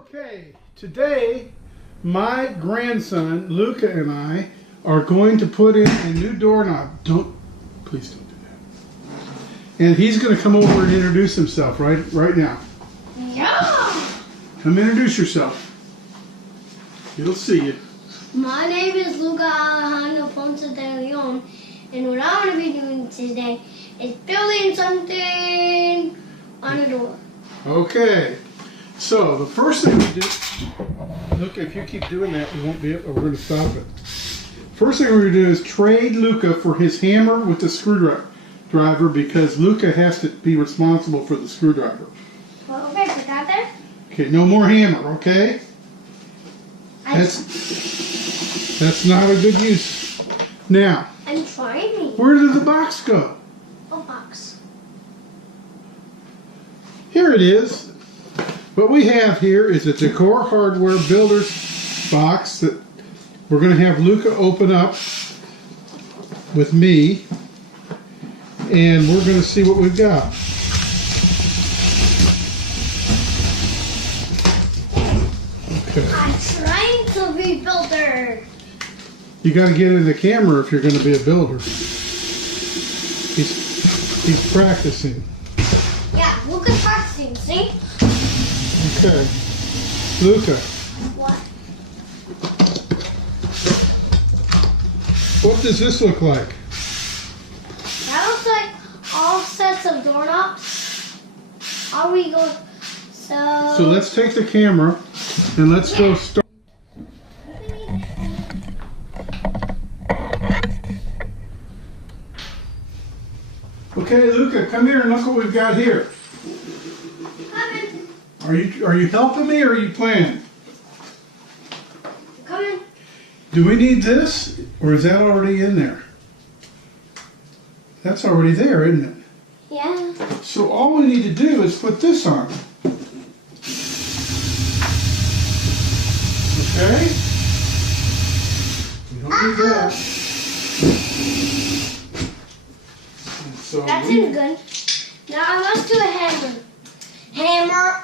Okay, today my grandson Luca and I are going to put in a new doorknob. Please don't do that. And he's going to come over and introduce himself right now. Yeah. Come introduce yourself. He'll see you. My name is Luca Alejandro Ponce de Leon, and what I'm going to be doing today is building something on a door. Okay. So the first thing we do, look, if you keep doing that, we won't be able, we're going to stop it. First thing we're going to do is trade Luca for his hammer with the screwdriver because Luca has to be responsible for the screwdriver. Well, okay, put that there. Okay, no more hammer, okay? That's not a good use. Now, I'm trying. where did the box go? What box? Here it is. What we have here is a Decor Hardware Builder's box that we're going to have Luca open up with me, and we're going to see what we've got. Okay. I'm trying to be builder. You got to get in the camera if you're going to be a builder. He's practicing. Yeah, Luca's practicing, see? Okay. Luca. What? What does this look like? That looks like all sets of doorknobs. Are we going? So let's take the camera and let's go start. Okay, Luca, come here and look what we've got here. Coming. Are you helping me or are you playing? Coming. Do we need this or is that already in there? That's already there, isn't it? Yeah. So all we need to do is put this on. Okay? We don't need that. And so That seems good. Now let's do a hammer. Hammer.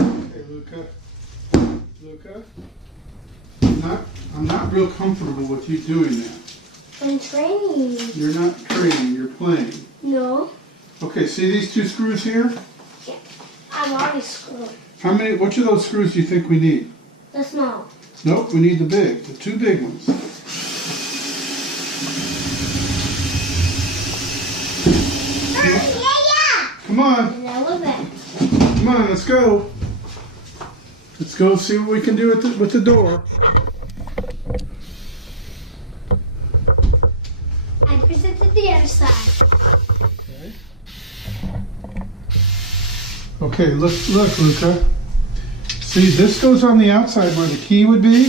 Okay, Luca. Luca, I'm not real comfortable with you doing that. I'm training. You're not training, you're playing. No. Okay, see these two screws here? Yeah. I'm already screwed. Which of those screws do you think we need? The small. Nope, we need the two big ones. Yeah. Come on, And a little bit. come on, let's go. Let's go see what we can do with the door. I push it to the other side. Okay, look, Luca. See, this goes on the outside where the key would be,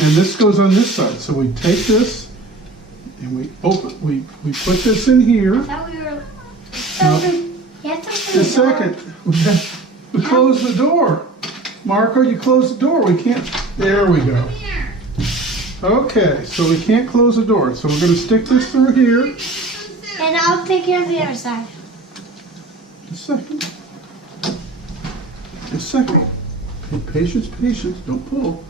and this goes on this side. So we take this and we put this in here. I thought we were. Just a second. We close the door. Marco, you close the door. We can't. There we go. Okay, so we can't close the door. So we're going to stick this through here. And I'll take care of the other side. Just a second. Just a second. Hey, patience, patience. Don't pull.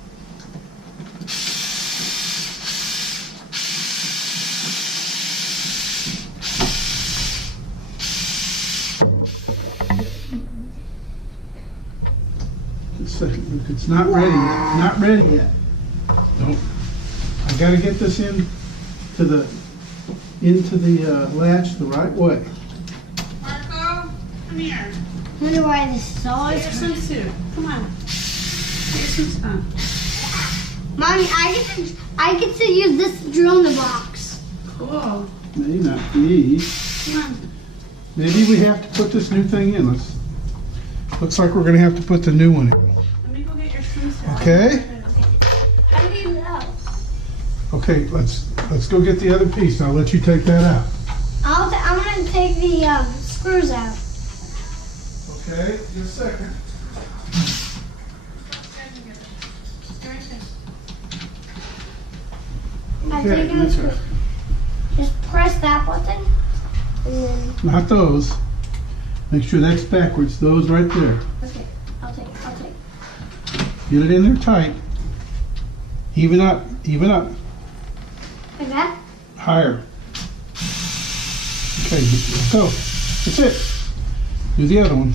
Just a second. It's not ready yet. Not ready yet. Nope. I got to get this into the latch the right way. Marco, come here. I wonder why this is always. Get some soup. Come on. Get some stuff. Mommy, I get to use this to drill in the box. Cool. Maybe not me. Come on. Maybe we have to put this new thing in. Looks like we're going to have to put the new one in. Let me go get your swim stuff. Okay. I need that. Okay, let's go get the other piece. I'll let you take that out. I'm going to take the screws out. Okay, just a second. I'm Okay, taking the that's screws. right. Just press that button. And then Not those. Make sure that's backwards. Those right there. Okay, I'll take. Get it in there tight. Even up. Even up. Like that? Higher. Okay, let's go. That's it. Do the other one.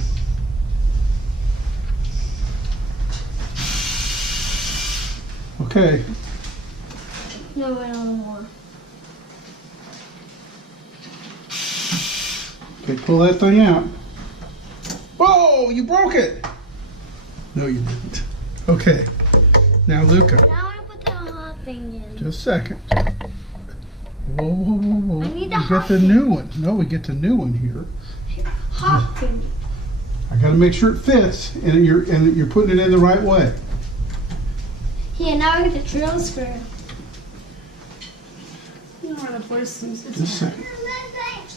Okay. No, I don't more. Okay, pull that thing out. Whoa, you broke it. No, you didn't. Okay. Now, Luca. Now I put the hot thing in. Just a second. Whoa, whoa, whoa, whoa. I need the We hot get the thing. new one. No, we get the new one here. Hot thing. I got to make sure it fits, and you're putting it in the right way. Yeah, now I get the drill screw. You know where the first seams Just a second.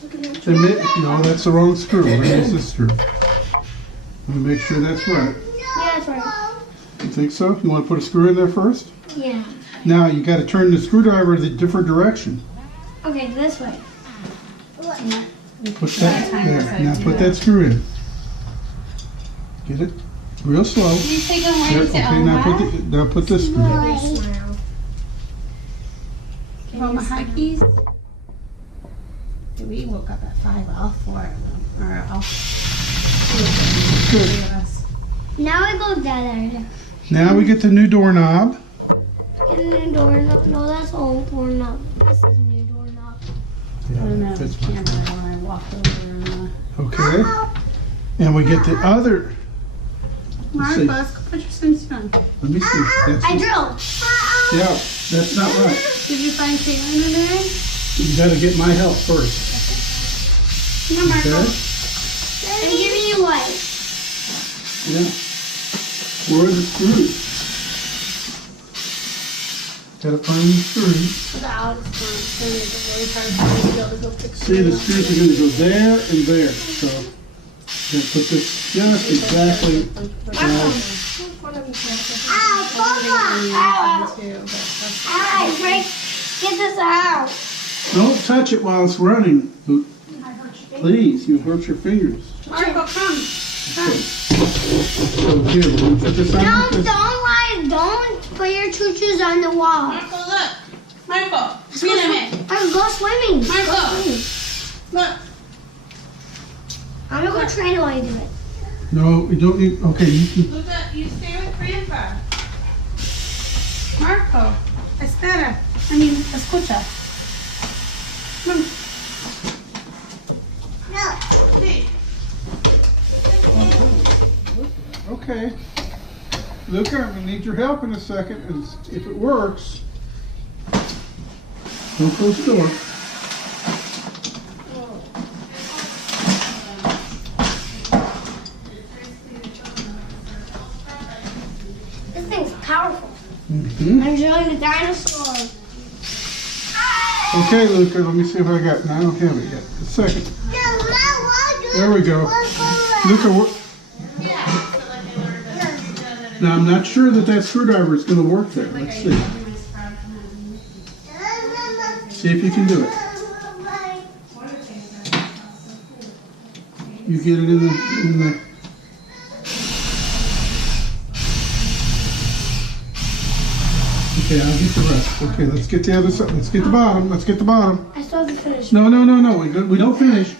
Look at that. No, that's the wrong screw. We're going to use this screw. Let me make sure that's right. Yeah, that's right. You think so? You want to put a screw in there first? Yeah. Now you got to turn the screwdriver the different direction. Okay, this way. Put that there. Now put that screw in. Get it real slow. You take them There, where you say, okay, now put this screw in. Smile. oh, my high keys. We woke up at 5, all 4 of them. Or all 3 Good. of us. Now I go down. Now we get the new doorknob. Get a new doorknob. No, that's old doorknob. This is a new doorknob. I don't know, fits the fine. camera when I walked over. Okay. And we get the other. Mark, see. let's go put your swimsuit on. Let me see. That's I it. drilled. Yeah, that's not right. Did you find Caitlin in there? You got to get my help first. No, Marco. Okay. I'm giving you what? Yeah. Where are the screws? Got to find the screws. Without it's going to make it really hard for me to be able to go fix See, the screws are going to go there and there. So, you put this just exactly. Ow, break. Get this out. Don't touch it while it's running. Please, you hurt your fingers. Marco, come. Come. So here, we'll put this on. Don't This. lie. Don't put your choo-choos on the wall. Marco, look. Marco, wait a minute. I'll go swimming. Marco, look. I'm gonna go train while you do it. No, you don't need. Okay, you can. Luca, you stay with Grandpa. Marco, espera. Escucha. Come. Sí. Okay. Luca, I'm going to need your help in a second. And if it works, don't close the door. This thing's powerful. Mm-hmm. I'm drilling the dinosaur. Okay, Luca, let me see if I got it. No, I don't have it yet. A second. There we go. Luca, now I'm not sure that screwdriver is going to work there. Let's see. See if you can do it. You get it in the. Okay, I'll get the rest. Okay, let's get the other side. Let's get the bottom. Let's get the bottom. I still have to finish. No. We don't finish.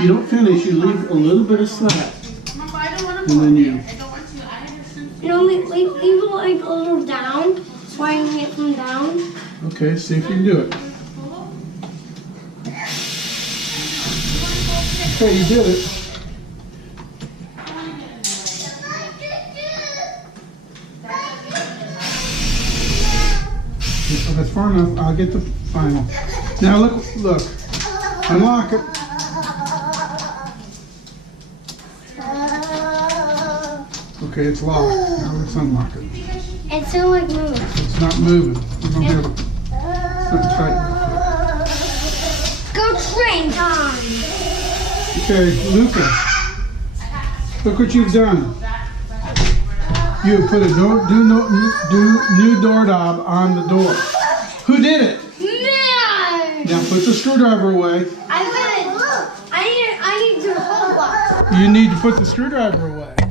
You don't finish. You leave a little bit of slack. Marco, I don't want And to then you. I don't want to. I have your swimsuit. You know, leave it like a little down, so I can get from down. Okay, see if you can do it. Okay, you did it. That's far enough. I'll get the final. Now look. Unlock it. Okay, it's locked. Now let's unlock it. It's still like moving. It's not moving. We don't have it. It's not tight. Go train time. Okay, Luca. Look what you've done. You have put a new doorknob on the door. Who did it? Man! Now put the screwdriver away. I need your whole box. You need to put the screwdriver away.